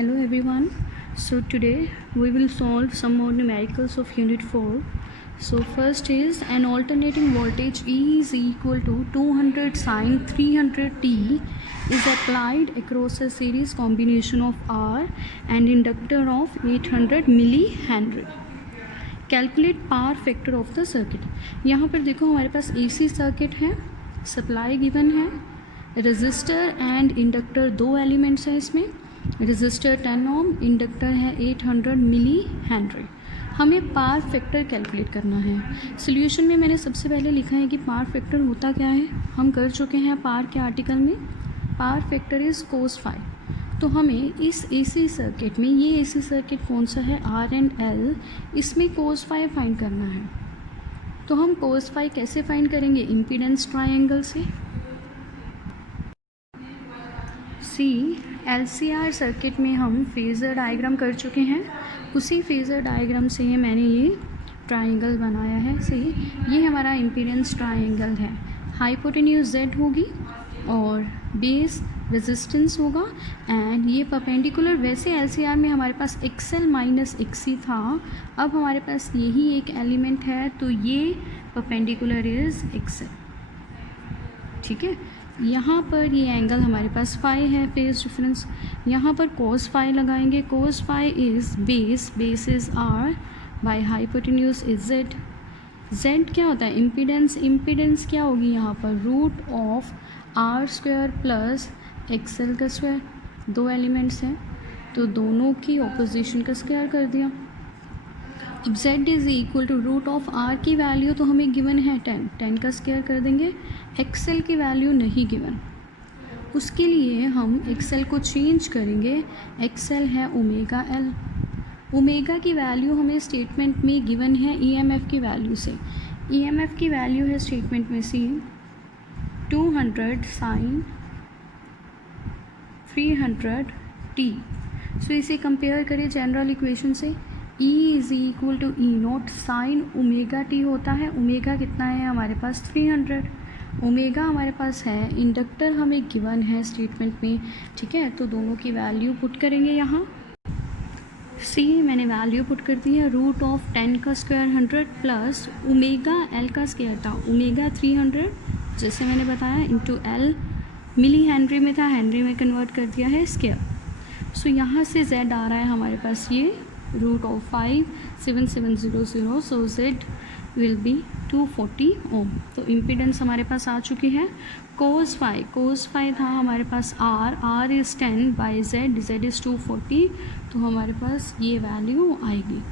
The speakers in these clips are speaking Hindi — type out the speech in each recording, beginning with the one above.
Hello everyone. So today we will solve some more numericals of unit 4. So first is an alternating voltage E is equal to 200 sine 300t is applied across a series combination of R and inductor of 800 millihenry. Calculate power factor of the circuit. यहाँ पर देखो हमारे पास AC सर्किट है, सप्लाई गिवन है, रजिस्टर एंड इंडक्टर दो एलिमेंट्स हैं इसमें. रजिस्टर 10 ओम, इंडक्टर है 800 मिली हेनरी. हमें पावर फैक्टर कैलकुलेट करना है. सॉल्यूशन में मैंने सबसे पहले लिखा है कि पावर फैक्टर होता क्या है. हम कर चुके हैं पावर के आर्टिकल में. Power factor is cos phi. तो हमें इस AC सर्किट में, ये AC सर्किट कौन सा है, R एंड L, इसमें कोस फाई फाइंड करना है. तो हम कोस फाई कैसे फाइंड करेंगे, इम्पीडेंस ट्रायंगल से. LCR सर्किट में हम फेज़र डायग्राम कर चुके हैं. उसी फेज़र डायग्राम से मैंने ये ट्रायंगल बनाया है. ये हमारा इम्पीडेंस ट्रायंगल है. हाइपोटेन्यूज Z होगी और बेस रेजिस्टेंस होगा एंड ये परपेंडिकुलर. वैसे LCR में हमारे पास XL माइनस XC था, अब हमारे पास यही एक एलिमेंट है तो ये परपेंडिकुलर इज़ XL. ठीक है. यहाँ पर ये एंगल हमारे पास फाई है, फेज डिफरेंस. यहाँ पर कोस फाई लगाएंगे. Cos phi is base is R by hypotenuse is Z. Z क्या होता है, इम्पीडेंस क्या होगी यहाँ पर, root of R square plus XL का स्क्वायर. दो एलिमेंट्स हैं तो दोनों की ऑपोजिशन का स्क्वायर कर दिया. अब Z is equal to root of R की वैल्यू तो हमें गिवन है 10 का स्क्वायर कर देंगे. XL की वैल्यू नहीं गिवन, उसके लिए हम XL को चेंज करेंगे. XL है ओमेगा L. ओमेगा की वैल्यू हमें स्टेटमेंट में गिवन है EMF की वैल्यू से. EMF की वैल्यू है स्टेटमेंट में 200 साइन 300t. सो इसे कंपेयर करें जनरल इक्वेशन से. E is equal to E naught sine omega t होता है. ओमेगा कितना है हमारे पास, 300. ओमेगा हमारे पास है, इंडक्टर हमें गिवन है स्टेटमेंट में. ठीक है, तो दोनों की वैल्यू पुट करेंगे यहाँ. मैंने वैल्यू पुट कर दी है. रूट ऑफ 10 का स्क्वायर 100 प्लस ओमेगा L का स्क्वायर था, ओमेगा 300 जैसे मैंने बताया, इंटू L मिली हेनरी में था, हेनरी में कन्वर्ट कर दिया है स्क्वायर. सो यहाँ से Z आ रहा है हमारे पास ये root of 57700. So Z will be 240 ohm. तो इम्पीडेंस हमारे पास आ चुकी है. कोस फाई था हमारे पास R is 10 by Z is 240. तो हमारे पास ये वैल्यू आएगी.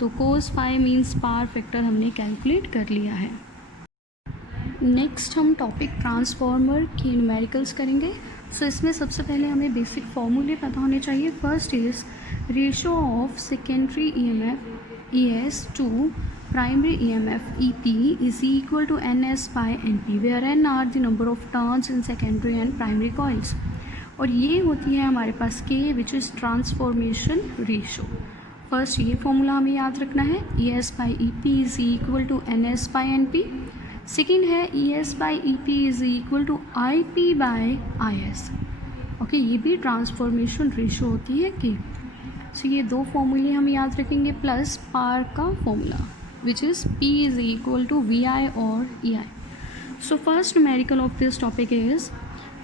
तो cos phi means power factor हमने कैलकुलेट कर लिया है. नेक्स्ट हम टॉपिक ट्रांसफार्मर के न्यूमेरिकल्स करेंगे. सो इसमें सबसे पहले हमें बेसिक फॉर्मूले पता होने चाहिए. First is ratio of secondary EMF ES to primary EMF EP is equal to NS by NP, where N are the number of turns in secondary and primary coils. और ये होती है हमारे पास K which is transformation ratio. First ये फॉर्मूला हमें याद रखना है. ES by EP is equal to NS by NP. Second है ES by EP is equal to IP by IS. Okay, ये भी ट्रांसफॉर्मेशन रेशो होती है K. सो ये दो फॉर्मूले हम याद रखेंगे प्लस पावर का formula which is P is equal to VI or EI. So first numerical of this topic is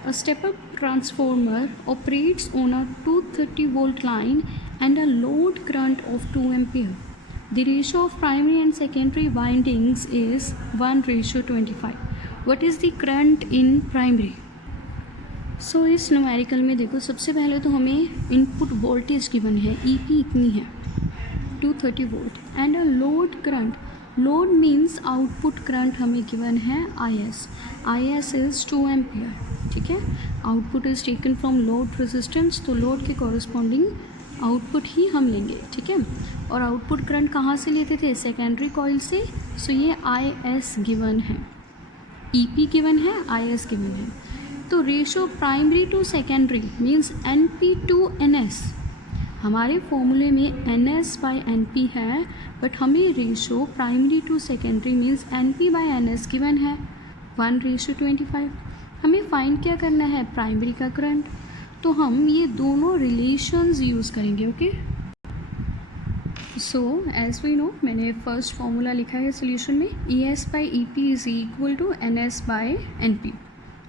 a step-up transformer operates on a 230 volt line and a load current of 2 ampere. The ratio of primary and secondary windings is 1:25. What is the current in primary? So इस numerical में देखो, सबसे पहले तो हमें input voltage गिवन है, EP इतनी है 230 volt and a load current. Load means output current हमें गिवन है IS इज़ 2 एम्पियर. ठीक है, output is taken from load resistance, तो लोड के कॉरस्पॉन्डिंग आउटपुट ही हम लेंगे. ठीक है, और आउटपुट करंट कहाँ से लेते थे, सेकेंडरी कॉइल से. सो ये IS गिवन है, EP गिवन है, IS गिवन है. तो ratio primary to secondary means NP to NS. हमारे फॉर्मूले में NS बाई NP है, बट हमें ratio primary to secondary means NP by NS given है 1:25. हमें फाइंड क्या करना है, प्राइमरी का करंट. तो हम ये दोनों रिलेशंस यूज़ करेंगे। Okay, so as we know, मैंने फर्स्ट फॉर्मूला लिखा है सोल्यूशन में, ES by EP is equal to NS by NP।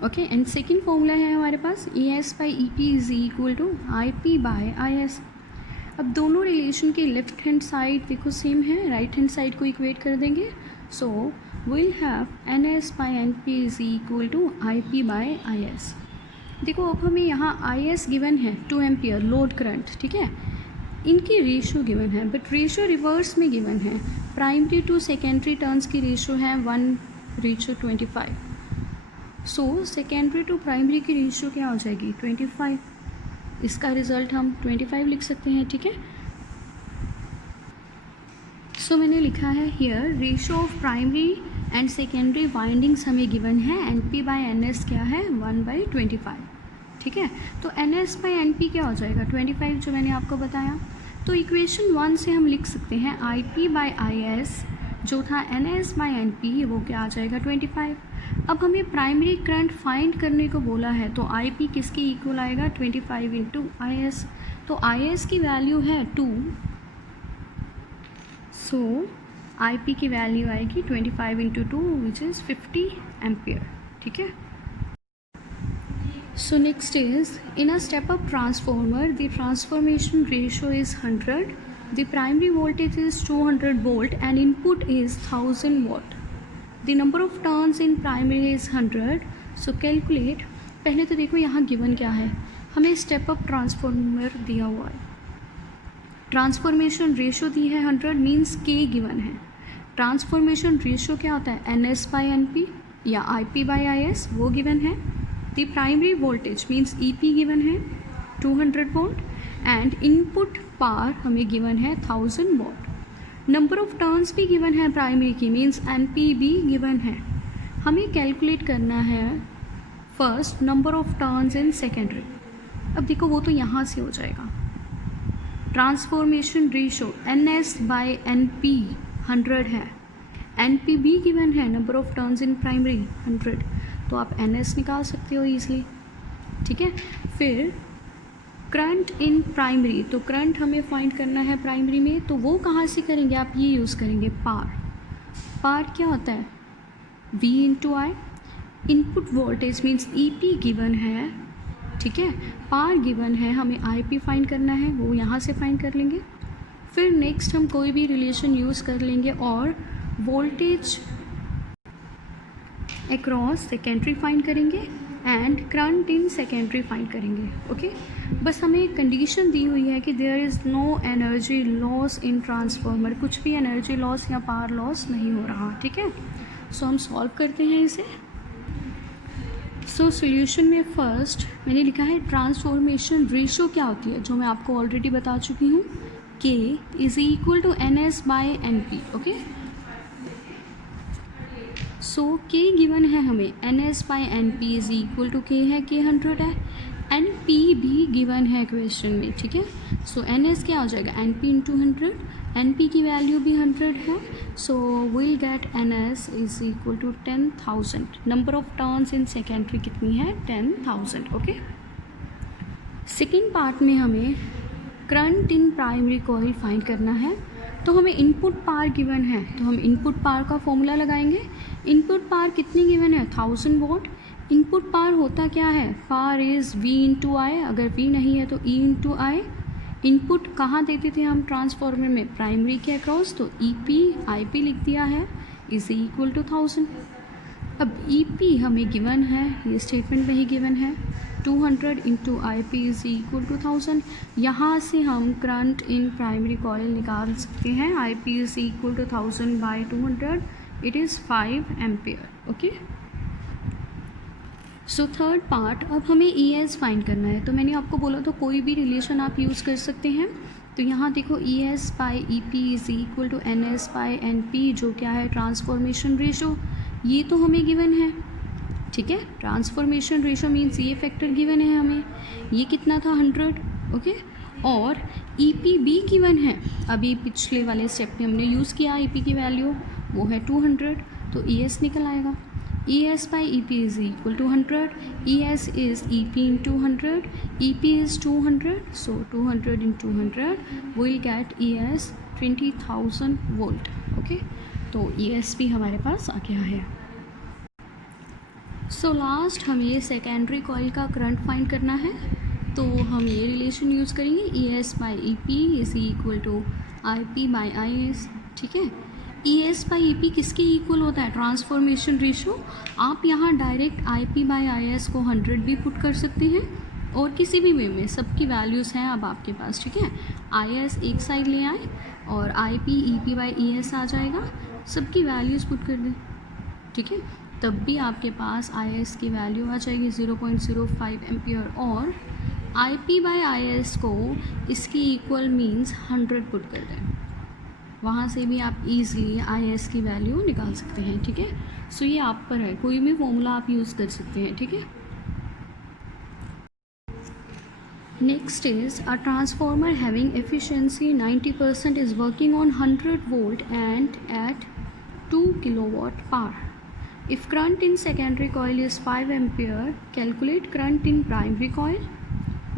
Okay, and second formula है हमारे पास ES by EP is equal to IP by IS। अब दोनों रिलेशन की लेफ्ट हैंड साइड देखो सेम है, राइट हैंड साइड को इक्वेट कर देंगे। सो we'll have NS by NP is equal to IP by IS। देखो अब हमें यहाँ IS गिवन है 2 एम्पियर लोड करंट, ठीक है, इनकी रेशो गिवन है, बट रेशो रिवर्स में गिवन है। प्राइमरी टू सेकेंडरी टर्न्स की रेशो है 1:25। सो सेकेंडरी टू प्राइमरी की रेशो क्या हो जाएगी 25। इसका रिजल्ट हम 25 लिख सकते हैं, ठीक है। सो मैंने लिखा है here ratio of primary and secondary windings हमें गिवन है, NP बाई NS क्या है 1/25, ठीक है। तो NS बाई NP क्या हो जाएगा 25, जो मैंने आपको बताया। तो इक्वेशन 1 से हम लिख सकते हैं IP बाई IS जो था NS बाई NP, वो क्या आ जाएगा 25। अब हमें प्राइमरी करंट फाइंड करने को बोला है, तो IP किसके इक्वल आएगा 25 इंटू IS। तो IS की वैल्यू है 2, सो IP की वैल्यू आएगी 25 इंटू 2 विच इज़ 50 एम्पियर, ठीक है। So next is in a step up transformer the transformation ratio is 100, the primary voltage is 200 volt and input is 1000 what. The number of turns in primary is 100। So calculate, पहले तो देखो यहाँ गिवन क्या है, हमें स्टेप अप ट्रांसफॉर्मर दिया हुआ है, ट्रांसफॉर्मेशन रेशो दी है 100 मीन्स K गिवन है। ट्रांसफॉर्मेशन रेशो क्या होता है NS बाई NP या IP बाई IS, वो गिवन है। The primary voltage means EP given है 200 वोल्ट एंड इनपुट पावर हमें गिवन है 1000 वॉट। नंबर ऑफ टर्न्स भी गिवन है प्राइमरी की, मीन्स NP भी गिवन है। हमें कैलकुलेट करना है first number of turns in secondary. अब देखो वो तो यहाँ से हो जाएगा, transformation ratio NS by NP 100 है, NP भी गिवन है, number of turns in primary 100, तो आप NS निकाल सकते हो ईजिली, ठीक है। फिर करंट इन प्राइमरी, तो करंट हमें फाइंड करना है प्राइमरी में, तो वो कहाँ से करेंगे, आप ये यूज़ करेंगे पार। पार क्या होता है V into I। Input voltage means EP given है, ठीक है, पार गिवन है, हमें IP फाइंड करना है, वो यहाँ से फाइंड कर लेंगे। फिर नेक्स्ट हम कोई भी रिलेशन यूज़ कर लेंगे और वोल्टेज अक्रॉस सेकेंडरी फाइंड करेंगे and current in secondary find करेंगे। ओके, बस हमें एक कंडीशन दी हुई है कि there is no energy loss in transformer, कुछ भी एनर्जी लॉस या पावर लॉस नहीं हो रहा, ठीक है। सो हम सॉल्व करते हैं इसे। सो सॉल्यूशन में फर्स्ट मैंने लिखा है ट्रांसफॉर्मेशन रेशो क्या होती है, जो मैं आपको ऑलरेडी बता चुकी हूँ, K is equal to NS by NP। Okay, so K given है हमें, NS by NP is equal to K है, K 100 है, NP भी गिवन है क्वेश्चन में, ठीक है। सो NS क्या हो जाएगा NP इंटू 100, NP की वैल्यू भी 100 है, so will get NS is equal to 10,000। Number of turns in secondary कितनी है 10,000। ओके, सेकेंड पार्ट में हमें current in primary coil find करना है, तो हमें इनपुट पावर गिवन है, तो हम इनपुट पावर का फॉर्मूला लगाएंगे। इनपुट पावर कितनी गिवन है 1000 वॉट। इनपुट पावर होता क्या है, power is V into I, अगर V नहीं है तो E इंटू I। इनपुट कहाँ देते थे हम ट्रांसफॉर्मर में, प्राइमरी के अक्रॉस, तो EP IP लिख दिया है इज इक्वल टू 1000। अब EP हमें गिवन है, ये स्टेटमेंट में ही गिवन है, 200 into IP is equal to 1000। यहाँ से हम करंट इन प्राइमरी कॉइल निकाल सकते हैं, IP is equal to 1000 by 200, it is 5 ampere. Okay, so third part, अब हमें ES फाइंड करना है, तो मैंने आपको बोला तो कोई भी रिलेशन आप यूज़ कर सकते हैं। तो यहाँ देखो ES by EP is equal to NS by NP, जो क्या है ट्रांसफॉर्मेशन रेशो, ये तो हमें गिवन है, ठीक है। ट्रांसफॉर्मेशन रेशो मीन्स ये फैक्टर गिवन है हमें, ये कितना था 100। ओके, और EP भी गिवन है, अभी पिछले वाले स्टेप में हमने यूज़ किया EP की वैल्यू, वो है 200, तो ES निकल आएगा। ES by EP is equal to 100. ES is EP into 100. EP is 200. So 200 into 100 we'll get ES 20,000 volt. Okay, तो ES भी हमारे पास आ गया है. सो लास्ट हमें सेकेंडरी कॉइल का करंट फाइंड करना है. तो हम ये रिलेशन यूज़ करेंगे, ES by EP is equal to IP by IS. ठीक है, ES बाई EP किसके इक्वल होता है? Transformation ratio. आप यहाँ डायरेक्ट IP बाई IS को 100 भी पुट कर सकते हैं और किसी भी वे में सबकी वैल्यूज़ हैं अब आपके पास. ठीक है, IS एक साइड ले आए और IP EP बाई ES आ जाएगा, सबकी वैल्यूज़ पुट कर दें. ठीक है, तब भी आपके पास IS की वैल्यू आ जाएगी 0.05 एम्पियर और IP बाई IS को इसकी इक्वल मीन्स 100 पुट कर दें. वहाँ से भी आप इजीली IS की वैल्यू निकाल सकते हैं. ठीक है, सो ये आप पर है, कोई भी फॉर्मूला आप यूज़ कर सकते हैं. ठीक है, next is a transformer having efficiency 90% is working on 100 volt and at 2 kilowatt power. If current in secondary coil is 5 ampere, calculate current in primary coil,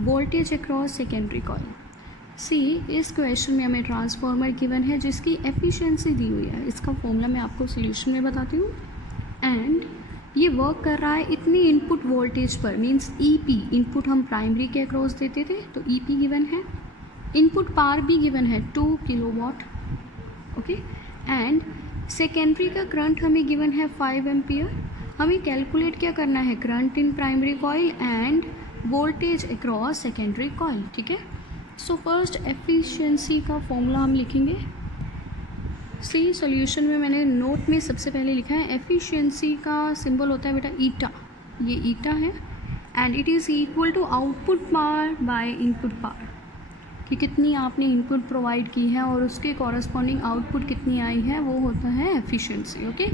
voltage across secondary coil. सी इस क्वेश्चन में हमें ट्रांसफार्मर गिवन है जिसकी एफिशिएंसी दी हुई है. इसका फॉर्मूला मैं आपको सोल्यूशन में बताती हूँ. एंड ये वर्क कर रहा है इतनी इनपुट वोल्टेज पर, मींस EP इनपुट हम प्राइमरी के अक्रॉस देते थे तो EP गिवन है. इनपुट पावर भी गिवन है 2 किलोवाट. ओके, एंड सेकेंडरी का करंट हमें गिवन है 5 एम्पियर. हमें कैलकुलेट क्या करना है? Current in primary coil end voltage across secondary coil. ठीक है, सो फर्स्ट एफिशिएंसी का फॉर्मूला हम लिखेंगे. सी सॉल्यूशन में मैंने नोट में सबसे पहले लिखा है एफिशिएंसी का सिंबल होता है बेटा ईटा. ये ईटा है and it is equal to output power by input power, कि कितनी आपने इनपुट प्रोवाइड की है और उसके कॉरस्पॉन्डिंग आउटपुट कितनी आई है, वो होता है efficiency. Okay,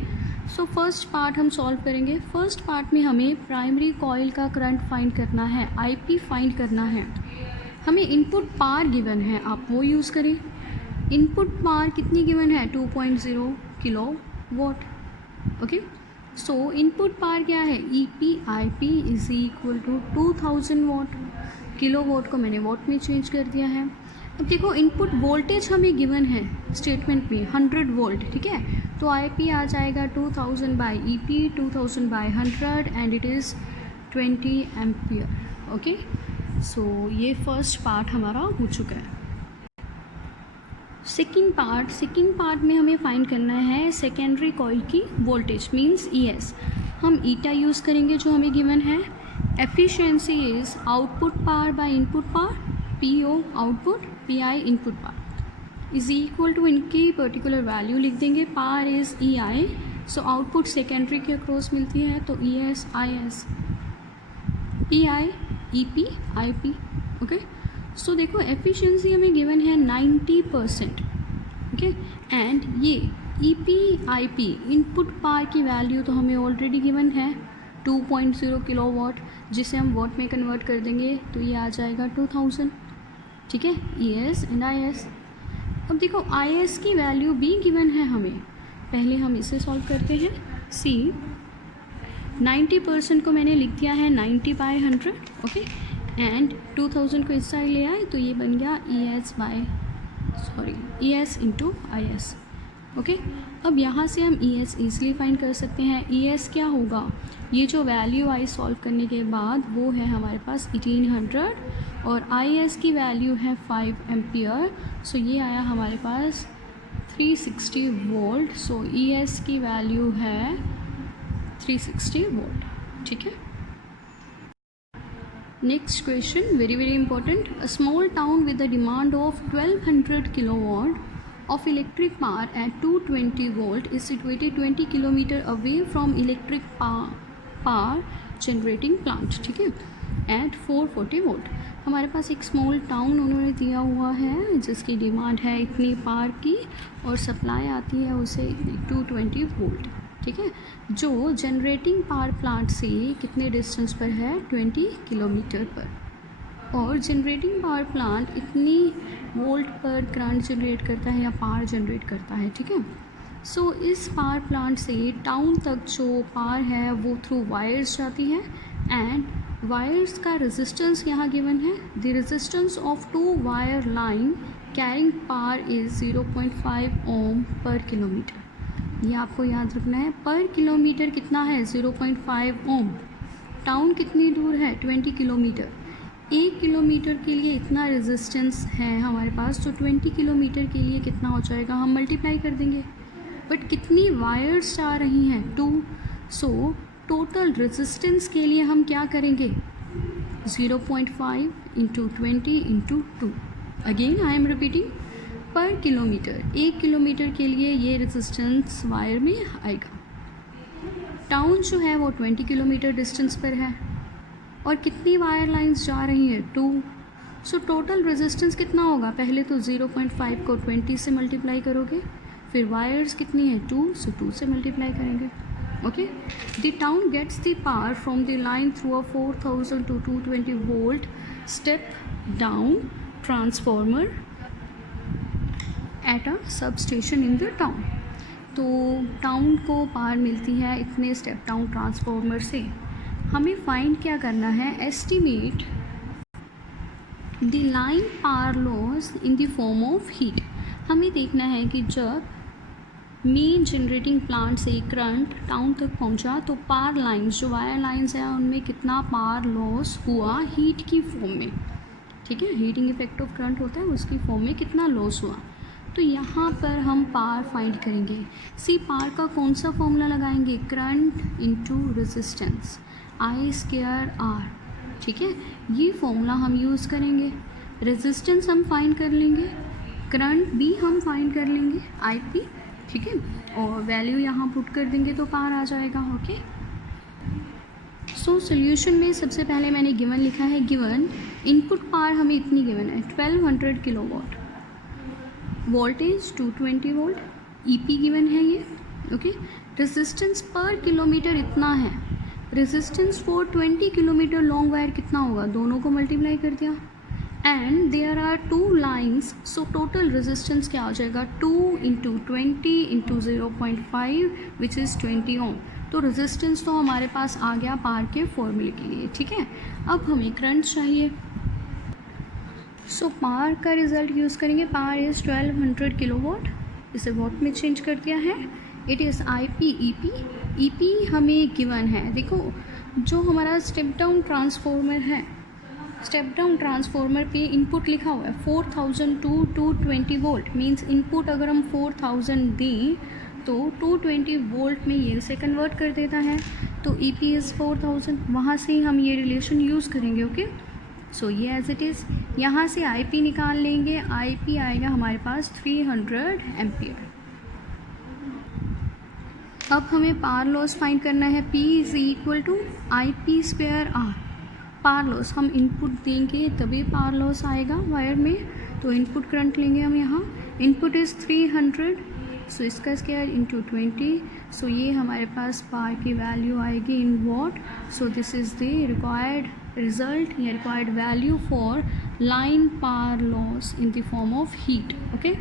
so first part हम सॉल्व करेंगे. फर्स्ट पार्ट में हमें प्राइमरी कॉइल का करंट फाइंड करना है, IP फाइंड करना है. हमें इनपुट पावर गिवन है, आप वो यूज़ करें. इनपुट पावर कितनी गिवन है? 2.0 kilo watt. Okay, so input power क्या है? EP IP is equal to 2000 watt. Kilo watt को मैंने वॉट में चेंज कर दिया है. अब देखो इनपुट वोल्टेज हमें गिवन है स्टेटमेंट में 100 वोल्ट. ठीक है, तो IP आ जाएगा 2000 by EP, 2000 by 100 and it is 20 ampere. Okay, so ये फर्स्ट पार्ट हमारा हो चुका है. सेकेंड पार्ट में हमें फाइंड करना है सेकेंडरी कॉइल की वोल्टेज मींस ES. हम ईटा यूज़ करेंगे जो हमें गिवन है. Efficiency is output power by input power, PO output, PI input power is equal to इनकी पर्टिकुलर वैल्यू लिख देंगे. Power is EI, so output secondary के अक्रॉस मिलती है तो ES IS, PI EP IP. Okay, so देखो एफिशिएंसी हमें गिवन है 90%. ओके, एंड ये EP IP इनपुट पावर की वैल्यू तो हमें ऑलरेडी गिवन है 2.0 किलोवाट, जिसे हम वॉट में कन्वर्ट कर देंगे तो ये आ जाएगा 2000. ठीक है, ES एंड IS. अब देखो IS की वैल्यू भी गिवन है हमें, पहले हम इसे सॉल्व करते हैं. सी 90% को मैंने लिख दिया है 90 बाई 100. ओके, एंड 2000 को इस साइड ले आए तो ये बन गया ES इंटू IS. ओके, अब यहाँ से हम ES ईजिली फाइंड कर सकते हैं. ES क्या होगा? ये जो वैल्यू आई सॉल्व करने के बाद वो है हमारे पास 1800 और IS की वैल्यू है 5 एम्पियर. सो ये आया हमारे पास 360 वोल्ट. सो ES की वैल्यू है 360 वोल्ट. ठीक है, next question very important. A small town with the demand of 1200 kilowatt of electric power at 220 volt is situated 20 kilometer away from electric power generating plant. ठीक है, at 440 volt. हमारे पास एक स्मॉल टाउन उन्होंने दिया हुआ है जिसकी डिमांड है इतनी पावर की और सप्लाई आती है उसे 220 वोल्ट. ठीक है, जो जनरेटिंग पावर प्लांट से कितने डिस्टेंस पर है? 20 किलोमीटर पर. और जनरेटिंग पावर प्लांट इतनी वोल्ट पर करंट जनरेट करता है या पावर जनरेट करता है. ठीक है, सो इस पावर प्लांट से टाउन तक जो पावर है वो थ्रू वायर्स जाती है एंड वायर्स का रेजिस्टेंस यहाँ गिवन है. The resistance of 2 wire line carrying power is 0.5 ओम पर किलोमीटर. ये आपको याद रखना है. पर किलोमीटर कितना है? 0.5 ओम. टाउन कितनी दूर है? 20 किलोमीटर. 1 किलोमीटर के लिए इतना रेजिस्टेंस है हमारे पास, तो 20 किलोमीटर के लिए कितना हो जाएगा? हम मल्टीप्लाई कर देंगे. बट कितनी वायर्स जा रही हैं? 2. सो टोटल रेजिस्टेंस के लिए हम क्या करेंगे? 0.5 into 20 into 2. Again I am repeating, पर किलोमीटर 1 किलोमीटर के लिए ये रेजिस्टेंस वायर में आएगा. टाउन जो है वो 20 किलोमीटर डिस्टेंस पर है और कितनी वायर लाइंस जा रही हैं? 2. सो टोटल रेजिस्टेंस कितना होगा? पहले तो 0.5 को 20 से मल्टीप्लाई करोगे, फिर वायर्स कितनी है? 2, सो 2 से मल्टीप्लाई करेंगे. Okay, the town gets the power from the line through a 4000 to 220 volt step down transformer at a substation in the town. तो टाउन को पावर मिलती है इतने स्टेप डाउन ट्रांसफॉर्मर से. हमें फाइंड क्या करना है? Estimate the line power loss in the form of heat. हमें देखना है कि जब मेन जनरेटिंग प्लांट से करंट टाउन तक पहुंचा तो पावर लाइंस, जो वायर लाइंस हैं, उनमें कितना पावर लॉस हुआ हीट की फॉर्म में. ठीक है, हीटिंग इफेक्ट ऑफ करंट होता है, उसकी फॉर्म में कितना लॉस हुआ. तो यहाँ पर हम पावर फाइंड करेंगे. सी पावर का कौन सा फॉर्मूला लगाएंगे? Current into resistance, I²R. ठीक है, ये फॉर्मूला हम यूज़ करेंगे. रेजिस्टेंस हम फाइंड कर लेंगे, करंट भी हम फाइंड कर लेंगे, IP. ठीक है, और वैल्यू यहाँ पुट कर देंगे तो पावर आ जाएगा. ओके, सो सोल्यूशन में सबसे पहले मैंने गिवन लिखा है. गिवन इनपुट पावर हमें इतनी गिवन है 1200 kilowatt, voltage 220 volt, EP given है ये. ओके, रेजिस्टेंस पर किलोमीटर इतना है. Resistance for 20 kilometre long wire कितना होगा? दोनों को मल्टीप्लाई कर दिया. And there are 2 lines, so total resistance क्या हो जाएगा? 2 into 20 into 0.5 which is 20 ohm. तो रेजिस्टेंस तो हमारे पास आ गया पावर के फॉर्मूले के लिए. ठीक है, अब हमें करंट चाहिए. सो पावर का रिजल्ट यूज़ करेंगे. पावर इज़ 1200 किलोवाट, इसे वॉट में चेंज कर दिया है. इट इज़ IP, EP हमें गिवन है. देखो, जो हमारा स्टेप डाउन ट्रांसफॉर्मर है, स्टेप डाउन ट्रांसफॉर्मर पे इनपुट लिखा हुआ है 4000 टू 220 वोल्ट. मींस इनपुट अगर हम 4000 दें तो 220 वोल्ट में ये से कन्वर्ट कर देता है. तो EP इज़ 4000, वहाँ से हम ये रिलेशन यूज़ करेंगे. ओके, सो ये एज इट इज़. यहाँ से IP निकाल लेंगे. IP आएगा हमारे पास 300 एम्पियर. अब हमें पावर लॉस फाइंड करना है. P is equal to IP²R. Power loss हम इनपुट देंगे तभी पावर लॉस आएगा वायर में. तो इनपुट करंट लेंगे हम यहाँ. इनपुट इज़ 300, सो इसका स्क्वायर इंटू 20. सो ये हमारे पास पावर की वैल्यू आएगी in watt. So this is the required result या required value for line power loss in the form of heat. Okay.